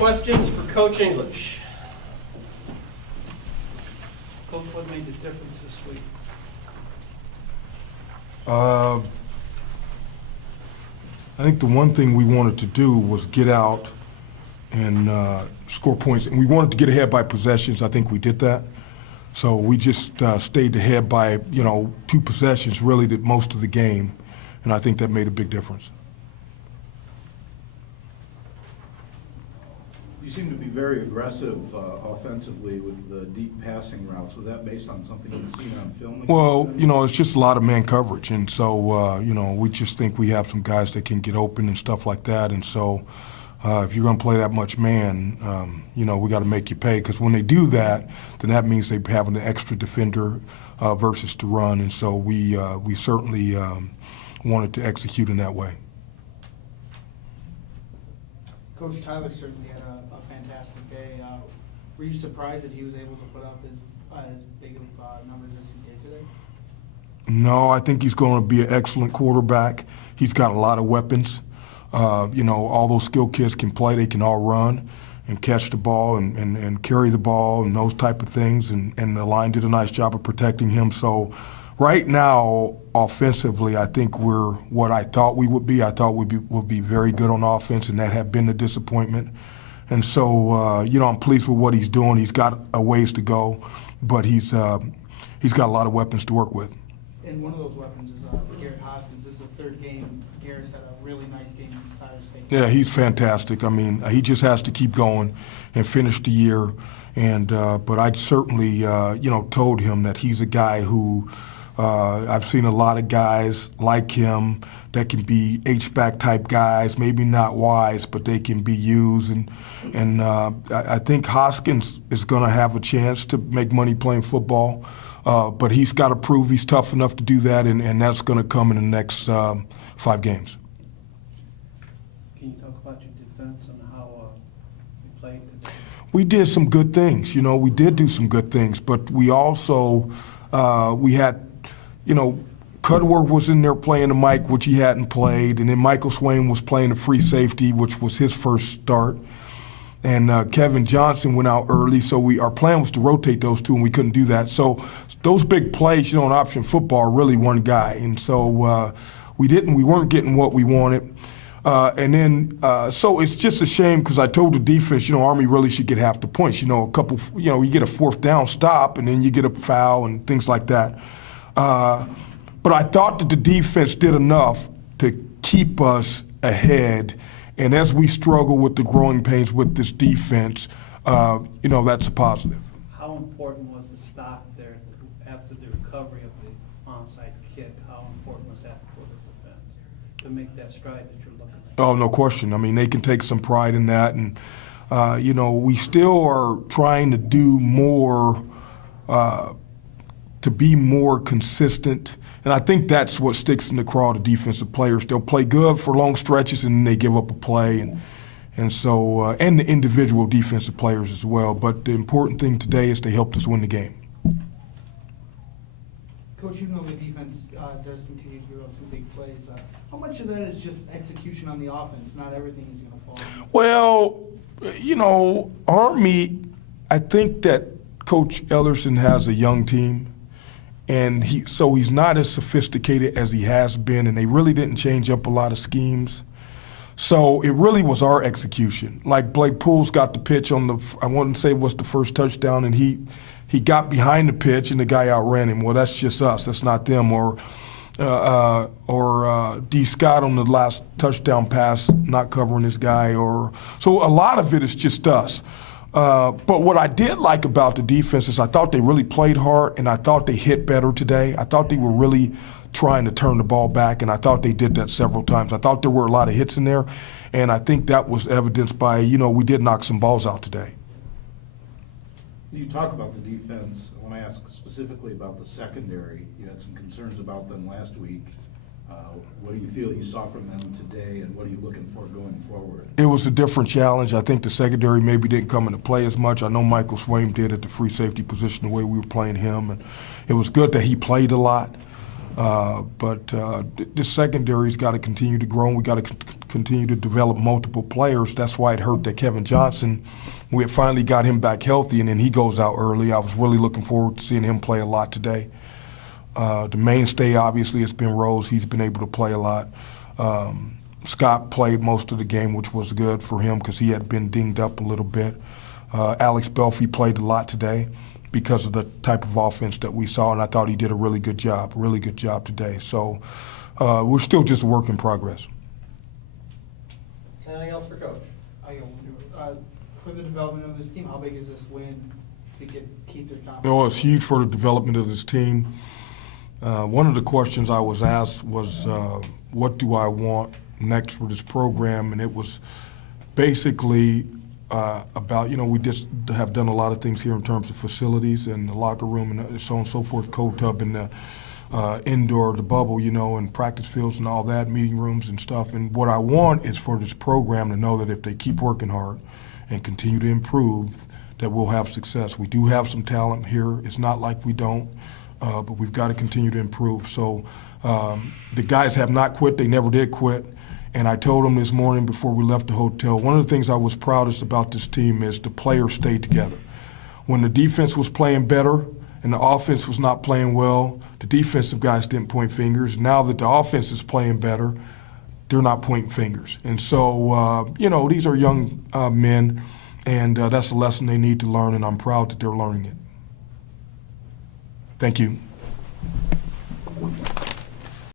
Questions for Coach English? Coach, what made the difference this week? I think the one thing we wanted to do was get out and score points, and we wanted to get ahead by possessions. I think we did that. So we just stayed ahead by, 2 possessions really did most of the game, and I think that made a big difference. You seem to be very aggressive offensively with the deep passing routes. Was that based on something you've seen on film? Well, it's just a lot of man coverage, and so, we just think we have some guys that can get open and stuff like that, and so if you're going to play that much man, we got to make you pay, because when they do that, then that means they have an extra defender versus to run, and so we certainly wanted to execute in that way. Coach Tyler certainly had a fantastic day. Were you surprised that he was able to put up as big of numbers as he did today? No, I think he's going to be an excellent quarterback. He's got a lot of weapons. All those skilled kids can play. They can all run and catch the ball and carry the ball and those type of things. And the line did a nice job of protecting him. So right now, offensively, I think we're what I thought we would be. I thought we'd be very good on offense, and that had been the disappointment. And so, I'm pleased with what he's doing. He's got a ways to go, but he's got a lot of weapons to work with. And one of those weapons is Garrett Hoskins. This is the third game. Garrett's had a really nice game in Tyler State. Yeah, he's fantastic. I mean, he just has to keep going and finish the year. And but I certainly, told him that he's a guy who I've seen a lot of guys like him that can be H-back type guys, maybe not wise, but they can be used. And I think Hoskins is going to have a chance to make money playing football. But he's got to prove he's tough enough to do that, and that's going to come in the next 5 games. Can you talk about your defense and how you played today? We did some good things. We did do some good things, but we also we had, Cudworth was in there playing the Mike, which he hadn't played, and then Michael Swain was playing the free safety, which was his first start. And Kevin Johnson went out early, so our plan was to rotate those two, and we couldn't do that. So those big plays, in option football are really one guy, and so we weren't getting what we wanted. So it's just a shame, because I told the defense, Army really should get half the points. You get a 4th down stop, and then you get a foul and things like that. But I thought that the defense did enough to keep us ahead. And as we struggle with the growing pains with this defense, that's a positive. How important was the stop there after the recovery of the onside kick? How important was that for the defense to make that stride that you're looking at? Oh, no question. I mean, they can take some pride in that. And, we still are trying to do more to be more consistent. And I think that's what sticks in the craw of the defensive players. They'll play good for long stretches, and then they give up a play. And so the individual defensive players as well. But the important thing today is they helped us win the game. Coach, even though the defense does continue to give up some big plays, how much of that is just execution on the offense? Not everything is going to fall in. Well, Army, I think that Coach Ellerson has a young team. And he's not as sophisticated as he has been, and they really didn't change up a lot of schemes. So it really was our execution. Like Blake Pools got the pitch on I wouldn't say it was the first touchdown, and he got behind the pitch and the guy outran him. Well, that's just us. That's not them. Or D. Scott on the last touchdown pass, not covering his guy. So a lot of it is just us. But what I did like about the defense is I thought they really played hard, and I thought they hit better today. I thought they were really trying to turn the ball back, and I thought they did that several times. I thought there were a lot of hits in there, and I think that was evidenced by, we did knock some balls out today. You talk about the defense. I want to ask specifically about the secondary. You had some concerns about them last week. What do you feel you saw from them today, and what are you looking for going forward? It was a different challenge. I think the secondary maybe didn't come into play as much. I know Michael Swain did at the free safety position, the way we were playing him, and it was good that he played a lot. But the secondary's got to continue to grow, and we got to continue to develop multiple players. That's why it hurt that Kevin Johnson, we had finally got him back healthy, and then he goes out early. I was really looking forward to seeing him play a lot today. The mainstay, obviously, has been Rose. He's been able to play a lot. Scott played most of the game, which was good for him because he had been dinged up a little bit. Alex Belfi played a lot today because of the type of offense that we saw, and I thought he did a really good job today. So we're still just a work in progress. Anything else for Coach? I got one. For the development of this team, how big is this win to keep their confidence? You know, it's huge for the development of this team. One of the questions I was asked was, what do I want next for this program? And it was basically about, we just have done a lot of things here in terms of facilities and the locker room and so on and so forth, cold tub and the indoor, the bubble, and practice fields and all that, meeting rooms and stuff. And what I want is for this program to know that if they keep working hard and continue to improve, that we'll have success. We do have some talent here. It's not like we don't, but we've got to continue to improve. So the guys have not quit. They never did quit. And I told them this morning before we left the hotel, one of the things I was proudest about this team is the players stayed together. When the defense was playing better and the offense was not playing well, the defensive guys didn't point fingers. Now that the offense is playing better, they're not pointing fingers. And so, these are young men, and that's a lesson they need to learn, and I'm proud that they're learning it. Thank you.